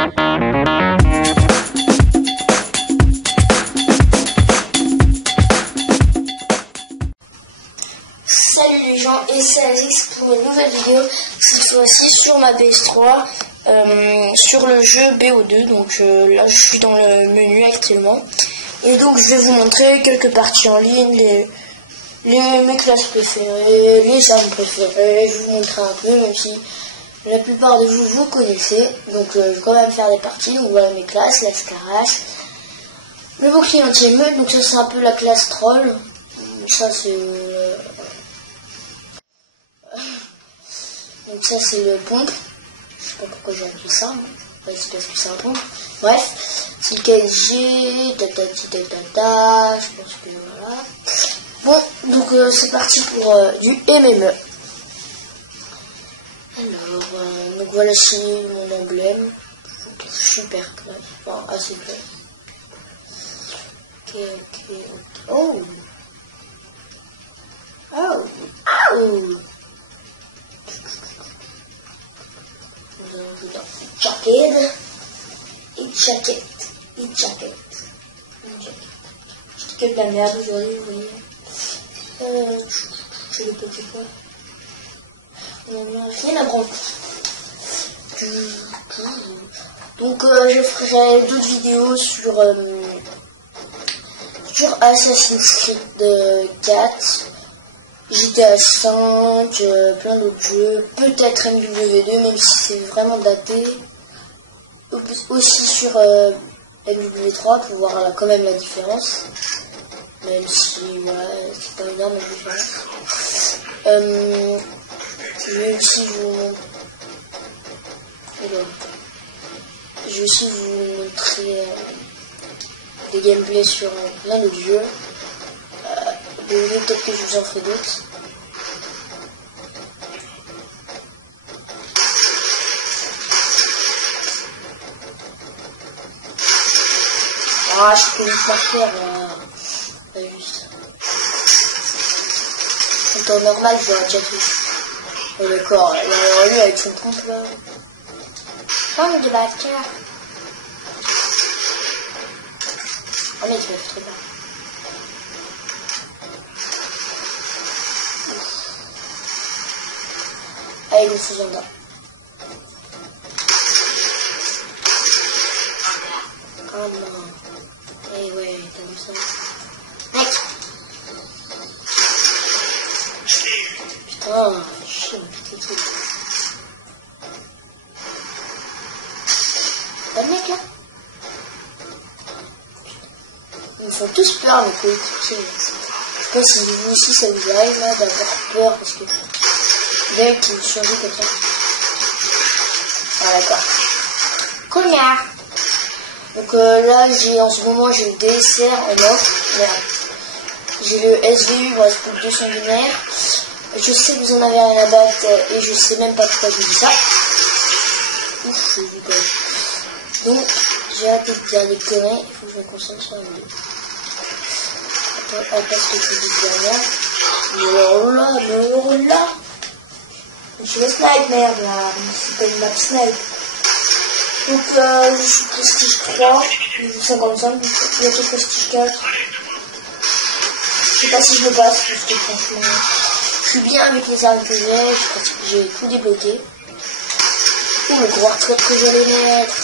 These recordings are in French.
Salut les gens, et c'est Alex pour une nouvelle vidéo, cette fois-ci sur ma PS3, sur le jeu BO2, donc là je suis dans le menu actuellement, et donc je vais vous montrer quelques parties en ligne, mes classes préférées, les armes préférées, je vais vous montrer un peu, même si la plupart de vous connaissez, donc je vais quand même faire des parties, donc voilà mes classes, la Scaras, le bouclier anti-émeute, donc ça c'est un peu la classe troll, ça c'est... Donc ça c'est le pompe, je sais pas pourquoi j'ai appelé ça, ouais, c'est parce que c'est un pompe. Bref, c'est le KSG, je pense que voilà. Bon, donc c'est parti pour du MME. Alors, donc voilà, c'est mon emblème, je trouve super classe, enfin assez classe. Ok. Oh, jacket. Je que de la merde aujourd'hui, vous voyez. Je vais péter quoi. On a rien à branler. Donc je ferai d'autres vidéos sur Assassin's Creed 4, GTA 5, plein d'autres jeux, peut-être MW2 même si c'est vraiment daté, aussi sur MW3 pour voir quand même la différence, même si ouais, c'est pas énorme la différence. Je vais aussi vous montrer des gameplays sur plein d'autres jeux. Peut-être que je vous en ferai d'autres. Ah, je peux pas faire juste. En temps normal, je l'aurais déjà fait. Oh, d'accord, lui avec son compte là. Oh, de la carte. Oh, mais tu m'as fait trop mal. Allez, le faisons là. Oh non. Eh ouais, t'as vu ça. Mec. Putain, chiant, putain. Pas de mec là. Ils me font tous peur mes coéquipiers. Je sais pas si vous aussi ça vous arrive là d'avoir peur parce que les mecs qui me survivent comme ça. Ah d'accord. Connard. Donc là en ce moment j'ai le DSR en offre. J'ai le SVU, il me reste plus de 200 binaires. Je sais que vous en avez rien à battre et je sais même pas pourquoi je dis ça. Ouf, je dis pas. Donc j'ai hâte de dire des conneries, il faut que je me concentre sur la vidéo. Attends, parce que je dis derrière. Oh là. Je suis le snipe, merde là, c'est pas une map snipe. Donc je suis prestige 3, niveau 55, bientôt prestige 4. Je sais pas si je me passe, parce que franchement, je suis bien avec les armes que j'ai tout débloqué. Oh, le gros retraite que j'allais mettre.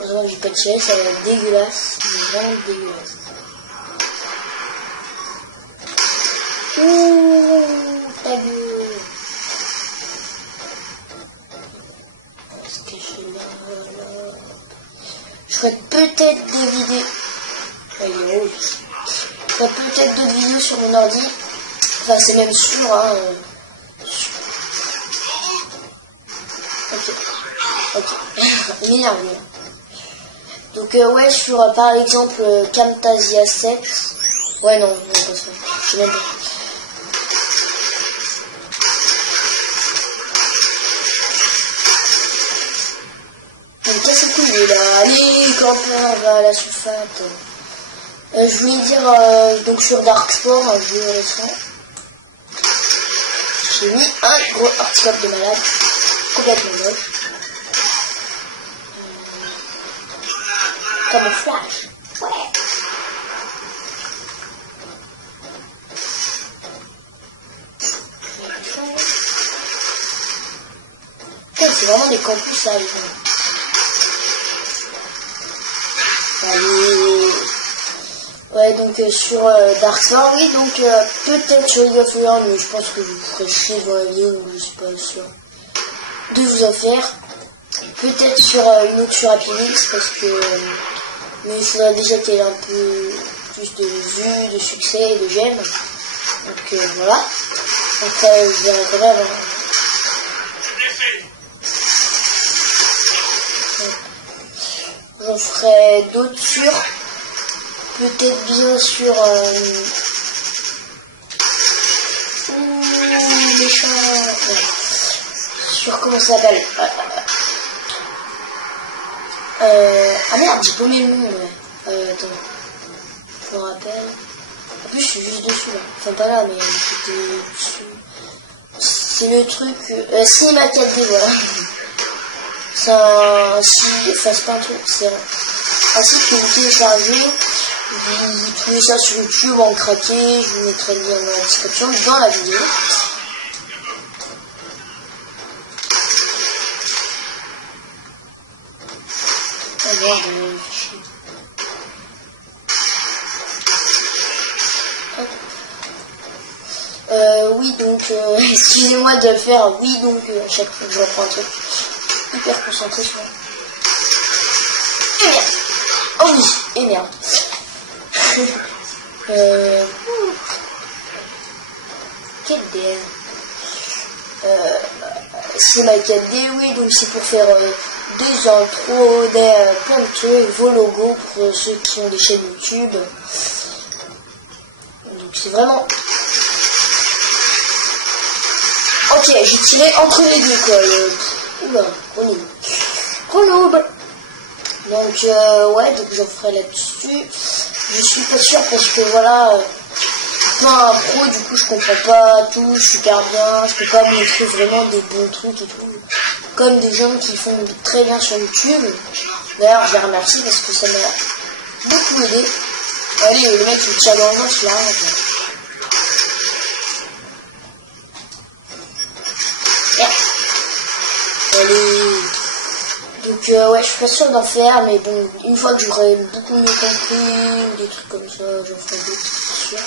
Heureusement, j'ai pas tiré, ça va être dégueulasse. C'est vraiment dégueulasse. Ouh, ta gueule. Je ferai peut-être des vidéos. Je ferai peut-être d'autres vidéos sur mon ordi. Enfin, c'est même sûr, hein. Ok. Il m'énerve. Donc, ouais, sur par exemple Camtasia 7. Ouais, non, pas ça. Je sais même pas. Casse couille là, allez campeur, va à la sulfate. Je voulais dire donc sur Darksport, un jeu récent. J'ai mis un gros article de malade, complètement neuf. Camouflage. Ouais. C'est vraiment des campus ça. Allez. Ouais, donc sur Dark Souls, oui, donc peut-être sur League of Legends, mais je pense que je vous ferai chier dans la vidéo, donc je suis pas sûr de vous en faire. Peut-être sur une autre sur Happy Mix, parce que mais il faudrait déjà qu'elle ait un peu plus de vues, de succès et de j'aime. Donc voilà. Après, je verrai quand même. J'en ferai d'autres sur. Peut-être bien sur méchant. Ouais. Sur comment ça s'appelle ah merde, j'ai paumé le nom, ouais. Attends. Je me rappelle. En plus, je suis juste dessus, là. Enfin, pas là, mais j'étais dessus. C'est le truc... Cinéma 4D, voilà. C'est un... Enfin, c'est pas un truc, c'est un site que vous téléchargez. Vous trouvez ça sur YouTube en craqué. Je vous mettrai le lien dans la description, dans la vidéo. Oui, donc, excusez-moi de le faire, oui, donc, à chaque fois que je reprends un truc, hyper concentré sur moi. Et merde. Oh oui, et merde. Quel dé. C'est ma 4D, oui, donc c'est pour faire des intros, plein de trucs, vos logos pour ceux qui ont des chaînes YouTube. Donc c'est vraiment... Ok, j'ai tiré entre les deux, quoi. Oula, Chronoob. Donc, ouais, donc j'en ferai là-dessus. Je suis pas sûre parce que voilà... pas un pro, du coup je comprends pas tout, je suis super bien, je peux pas montrer vraiment des bons trucs et tout. Comme des gens qui font très bien sur YouTube. D'ailleurs je les remercie parce que ça m'a beaucoup aidé. Allez, le mec il me tire dans le ventre, il a rien à faire. Allez. Donc ouais, je suis pas sûre d'en faire, mais bon, une fois que j'aurai beaucoup mieux compris, ou des trucs comme ça, j'en ferai d'autres, c'est sûr.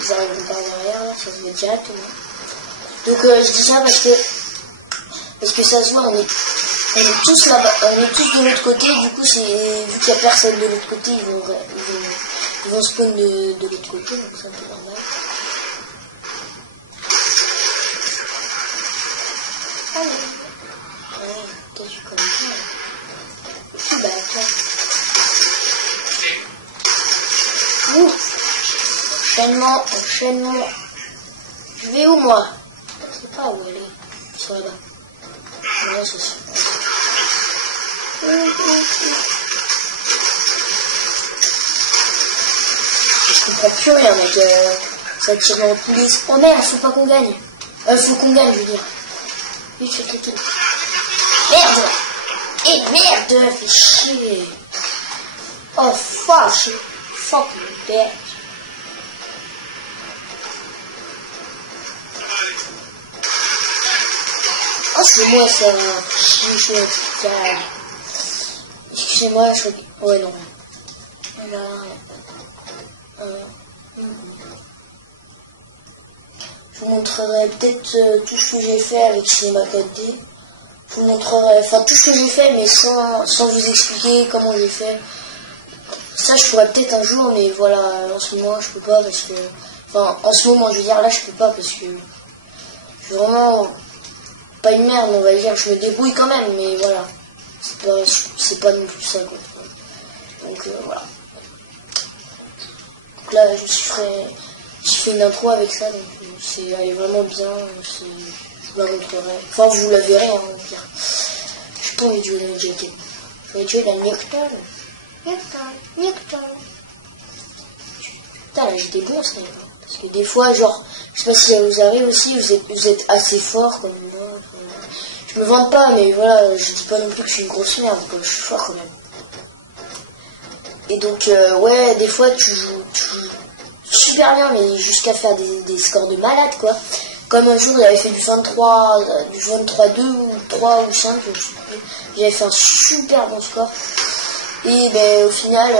Ils arrivent par derrière, là, ça se voit directement. Donc je dis ça parce que ça se voit, on est tous là-bas, on est tous de l'autre côté, du coup c'est vu qu'il n'y a personne de l'autre côté, ils vont spawn de l'autre côté, donc c'est un peu normal. Ouais, qu'est-ce que tu connais ça? Bah attends. Ouh. Enchaînement. Je vais où moi? Je sais pas où elle est. C'est là-bas. Voilà, c'est ça. Je comprends plus rien, mec. Ça tire dans la police. Oh merde, faut pas qu'on gagne. Faut qu'on gagne, je veux dire. Vite, fais cliquer. Merde! Et merde! Fais chier! Oh fuck! Fucking bitch! Oh, c'est moi ça! Excusez-moi, je... Ouais, non. Voilà. Je vous montrerai peut-être tout ce que j'ai fait avec Cinéma 4D. Je vous montrerai, enfin tout ce que j'ai fait, mais sans vous expliquer comment j'ai fait. Ça, je pourrais peut-être un jour, mais voilà, en ce moment, je peux pas parce que... Enfin, en ce moment, je veux dire, là, je peux pas parce que... Je suis vraiment... Pas une merde, on va dire, je me débrouille quand même, mais voilà. C'est pas non plus ça, quoi. Donc, voilà. Donc là, je fais une intro avec ça, donc elle est vraiment bien, je vous la montrerai. Enfin, vous la verrez, hein, au pire. Je peux envie de jouer dans le JT. Je vais jouer dans le Nectar. Putain, là, j'étais bon, ça. Parce que des fois, genre, je sais pas si ça vous arrive aussi, vous êtes assez fort comme moi. Je me vante pas, mais voilà, je dis pas non plus que je suis une grosse merde, quoi. Je suis fort quand même. Et donc, ouais, des fois, tu joues super bien, mais jusqu'à faire des scores de malade, quoi. Comme un jour, j'avais fait du 23-2 ou 3 ou 5, je sais plus. J'avais fait un super bon score. Et ben, au final,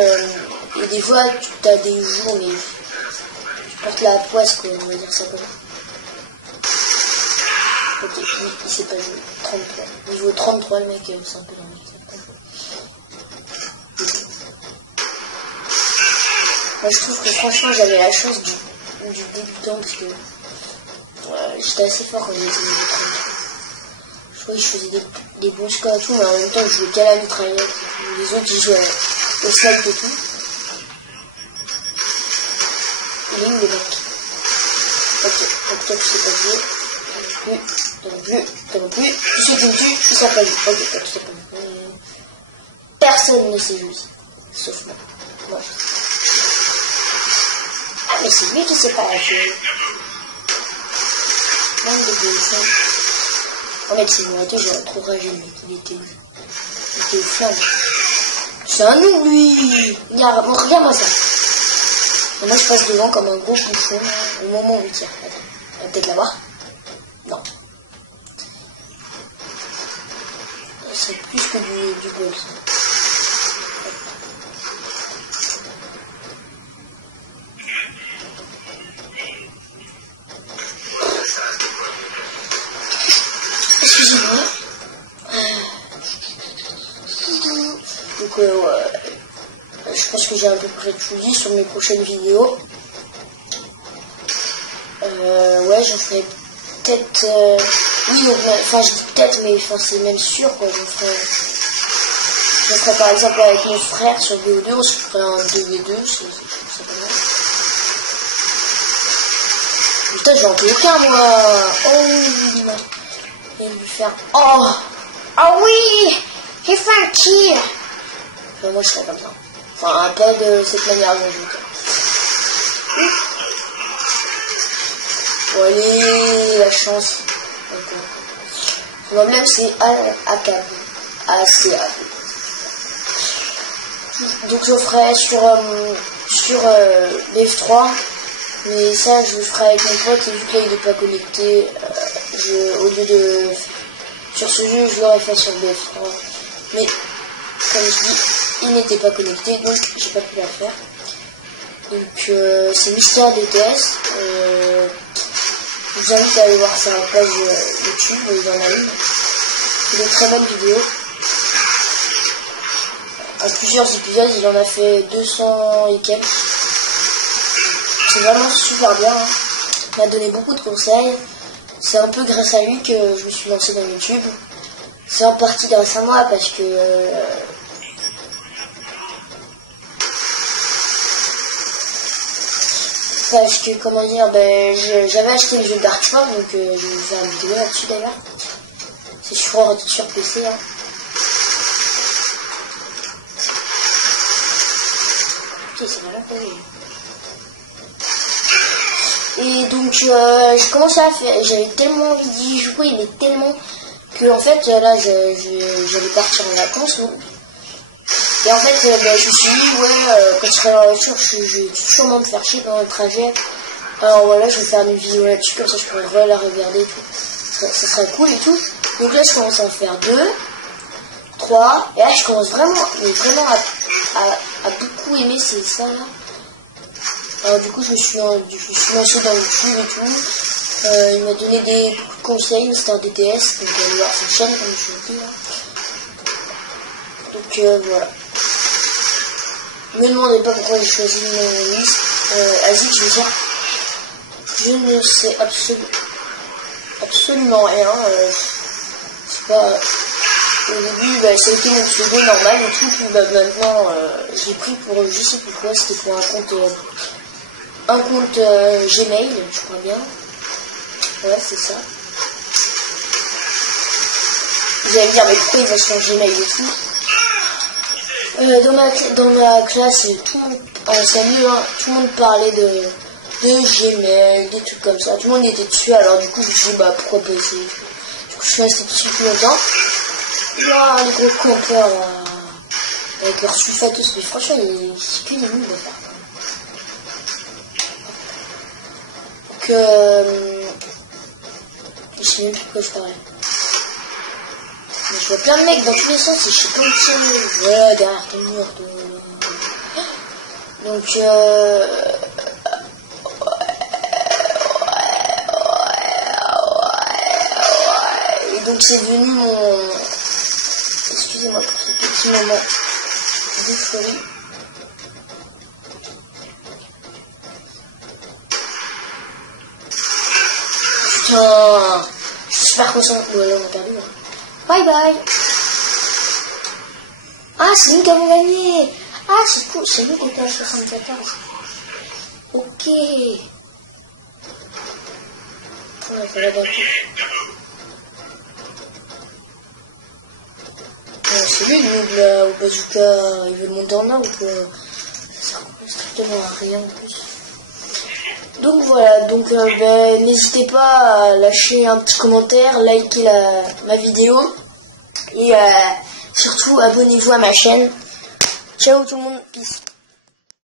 et des fois, tu as des jours, mais tu portes la poisse, quoi, on va dire ça comme ça. Ok, il sait pas jouer. 33. Niveau 33, le mec, c'est un peu dans le Moi, je trouve que franchement, j'avais la chance du débutant parce que j'étais assez fort quand j'étais niveau 33. Je crois que je faisais des bons scores et tout, mais en même temps, je jouais qu'à la mitraillette. Les autres, ils jouaient au snipe et tout. Il est où le mec? Ok, donc toi, tu sais pas jouer. T'en as plus. Tu sais qui me tue, tu sais pas jouer. Ok, toi, tu sais pas jouer. Personne ne sait jouer, sauf moi. Moi. Ah, mais c'est lui qui sait pas la jouer. Même de ça. En fait, si vous m'arrêtez, j'aurais trop ragé, le mec. Il était au flamme. C'est un noob, lui. Regarde-moi ça. Et moi, je passe devant comme un gros bouchon au moment où il tire. Attends, on va peut-être l'avoir. Non. C'est plus que du gold. Excusez-moi. Donc, je pense que j'ai à peu près tout dit sur mes prochaines vidéos. Ouais, j'en ferai peut-être... oui, enfin, je dis peut-être, mais c'est même sûr, quoi. Je ferai par exemple avec mon frère sur BO2, on se ferait un 2v2, c'est pas mal. Putain, j'en peux aucun, moi. Oh oui, et lui faire... Oh oui, il fait un kill. Enfin, moi, je serais comme ça. Enfin, pas de cette manière de jouer. Bon, allez, la chance. Le problème, c'est ACAB. Donc, je ferai sur BF3. Mais ça, je le ferai avec mon pote. Et vu que là, il n'est pas connecté, au lieu de... Sur ce jeu, je l'aurais fait sur BF3. Mais, comme je dis, il n'était pas connecté, donc j'ai pas pu la faire. Donc, c'est Mister DTS. Je vous invite à aller voir sa page YouTube, il en a une. C'est une très bonne vidéo. À plusieurs épisodes, il en a fait 200 et quelques. C'est vraiment super bien. Hein. Il m'a donné beaucoup de conseils. C'est un peu grâce à lui que je me suis lancé dans YouTube. C'est en partie grâce à moi parce que... parce que, comment dire, j'avais acheté le jeu Darkfall, donc je vais vous faire une vidéo là-dessus d'ailleurs. C'est sur PC. Hein. Ok, c'est vraiment pas. Et donc, j'ai commencé à faire, j'avais tellement envie d'y jouer, mais tellement, que en fait, là, j'allais partir en vacances. Donc, et en fait, je me suis dit, quand je serai dans la voiture, je vais sûrement me faire chier pendant le trajet. Alors voilà, je vais faire une vidéo là-dessus, comme ça je pourrais la regarder et tout. Ça serait cool et tout. Donc là, je commence à en faire 2, 3, et là, je commence vraiment à beaucoup aimer ça là. Alors du coup, je me suis lancé dans YouTube et tout. Il m'a donné des conseils, Mister DTS, donc allez voir cette chaîne, comme je vous dis là. Donc voilà. Ne me demandez pas pourquoi j'ai choisi mon liste. Asie, je veux dire. Je ne sais absolument rien. C'est pas... Au début, ça a été mon pseudo normal et tout. Puis maintenant, j'ai pris pour... Je sais plus quoi. C'était pour un compte Gmail, je crois bien. Ouais, c'est ça. Vous allez me dire, mais pourquoi il va sur Gmail et tout? Dans ma classe, tout le monde, en CM2, hein, tout le monde parlait de Gmail, des trucs comme ça. Tout le monde était dessus, alors du coup je me suis dit bah pourquoi pas essayer. Du coup je suis resté dessus plus longtemps. Waouh, les gros campeurs là, avec leur sulfatos, mais franchement c'est que des moules de faire. Donc je sais même plus de quoi je parlais. Mais je vois plein de mecs dans tous les sens et je sais pas où c'est. Voilà, derrière ton mur. Donc et donc c'est devenu mon... Excusez-moi pour ce petit moment d'euphorie. Putain, je suis super concentré. Ouais, on a perdu. Hein. Bye bye. Ah, c'est nous qui avons gagné. Ah, c'est cool, c'est nous qui étions à 74. Ok. Ouais, ça va bientôt. C'est lui le noob là, au bazooka, il veut monter en or ou quoi? Ça sert strictement à rien de plus. Donc voilà, donc n'hésitez pas à lâcher un petit commentaire, liker ma vidéo et surtout abonnez-vous à ma chaîne. Ciao tout le monde, peace.